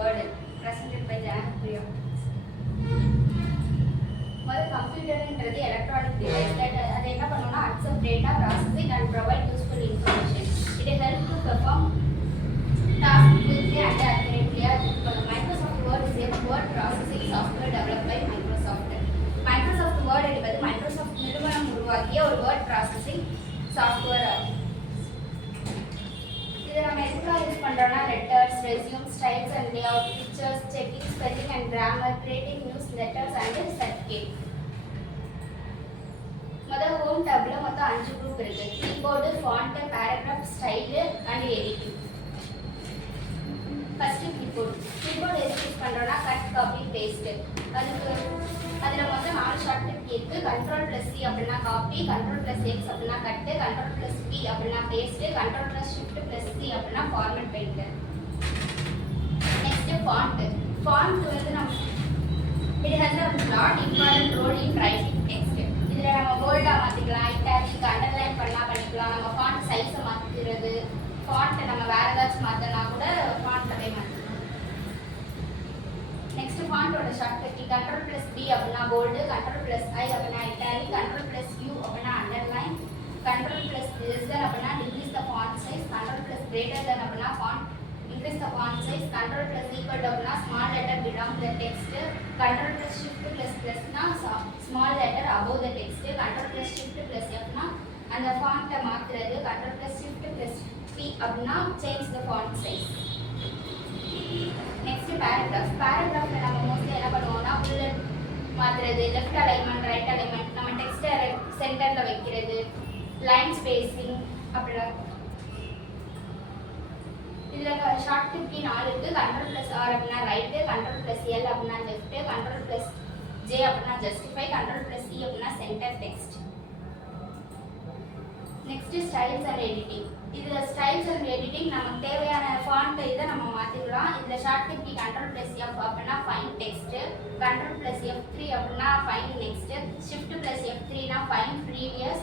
Word presented by Janapriya. Computer electronic device that accept data, process it and provide useful information. It helps to perform tasks quickly and accurately. Microsoft Word is a word processing software developed by Microsoft. Microsoft Word என்பது Microsoft நிறுவனம் உருவாக்கிய ஒரு word processing software ஆகும். இதை நம்ம எதுக்காக use பண்றோம்னா letters, resume, styles and layout, pictures, checking spelling and grammar, creating newsletters and certificate. Home டேப்ல மொத்தம் 5 குரூப் இருக்கு. Keyboard, font, paragraph, style and editing. First keyboard. Keyboard எதுக்கு யூஸ் பண்றோம்னா கட், காப்பி, பேஸ்ட். அதுல மொத்தம் 4 ஷார்ட்கட் கீ இருக்கு. Ctrl+C அப்படினா copy, Ctrl+X அப்படினா கட், Ctrl+P அப்படினா பேஸ்ட், Ctrl+Shift+C அப்படினா ஃபார்மட் பண்ணிட்டு. Next font. ஃபாண்ட் வந்து நம்ம it has a lot important role in writing text. இதுல நம்ம போல்டா மாத்திக்கலாம், இட்டாலிக், அண்டர்லைன் பண்ணிக்கலாம், நம்ம ஃபாண்ட் சைஸை மாத்திக்கிறது, ஃபாண்ட் நம்ம வேற ஏதாச்சும் மாத்தனா கூட ஃபாண்ட் அதே மாத்திக்கலாம். நெக்ஸ்ட் ஃபாண்டோட ஷார்ட்கட் கீ Ctrl+B அப்படினா போல்ட், Ctrl+I அப்படினா இட்டாலிக், Ctrl+U அப்படினா அண்டர்லைன், Ctrl+less அப்படினா டிக்ரீஸ் தி ஃபாண்ட் சைஸ், Ctrl+greater அப்படினா font increase the font size, Ctrl+equal அப்படினா small letter belong to the text, Ctrl+Shift++ னா small letter above the text, Ctrl+Shift+F னா அந்த font மாத்துறது, Ctrl+Shift+P அப்படினா change the font size. next paragraph. paragraphல நம்ம mostly என்ன பண்ணுவோம்னா bullet மாத்துறது, left alignment, right alignment, நம்ம டெக்ஸ்ட் சென்டர்ல வைக்கிறது, line spacing அப்படினா இதுல ஷார்ட்கட் கீ 4 இருக்கு. Ctrl+R அப்படினா ரைட், Ctrl+L அப்படினா லெஃப்ட், Ctrl+J அப்படினா ஜஸ்டிஃபை, Ctrl+E அப்படினா centre text. Next styles and editing. இதுல ஸ்டைல்ஸ் அண்ட் எடிட்டிங் நமக்கு தேவையான ஃபாண்ட் இதை நம்ம மாத்திக்கலாம். இதுல ஷார்ட்கட் கீ Ctrl+F அப்படினா ஃபைண்ட் டெக்ஸ்ட், Ctrl+F3 அப்படினா ஃபைண்ட் நெக்ஸ்ட், Shift+F3 னா ஃபைண்ட் ப்ரீவியஸ்,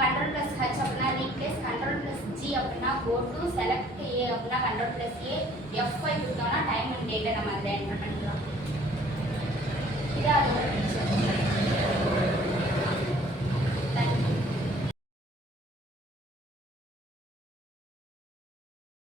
Ctrl+H அப்படினா ரீப்ளேஸ், Ctrl+G அப்படினா go to, select A அப்படினா Ctrl+A, F5 கொடுத்தோம்னா டைம் அண்ட் டேட்டை நம்ம அதில் என்டர் பண்ணிக்கலாம். இதான் அதோட பிக்சர்.